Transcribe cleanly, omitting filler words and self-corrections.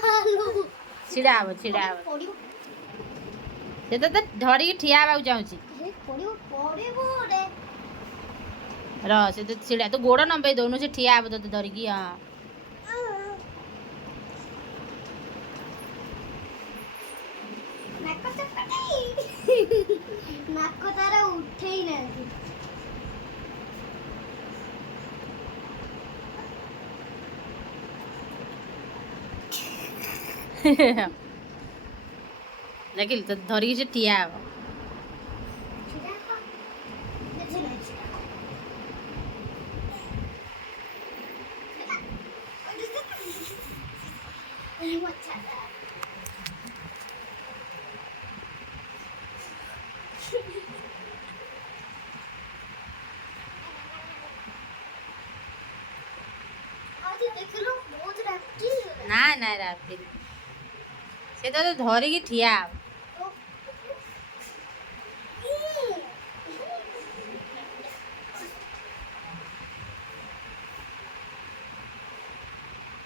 छिड़ा आव छिड़ा आव से तो धरिकी ठिया आवाक चाहूची र से तो छिड़ा तो गोड़ नंबे दोनों से ठिया आव तो धरिकी हाँ नाक तार उठे ही नहीं देखिल तो धरिकी से ठिया आव ना ना रात से तो धरिकी ठिया आव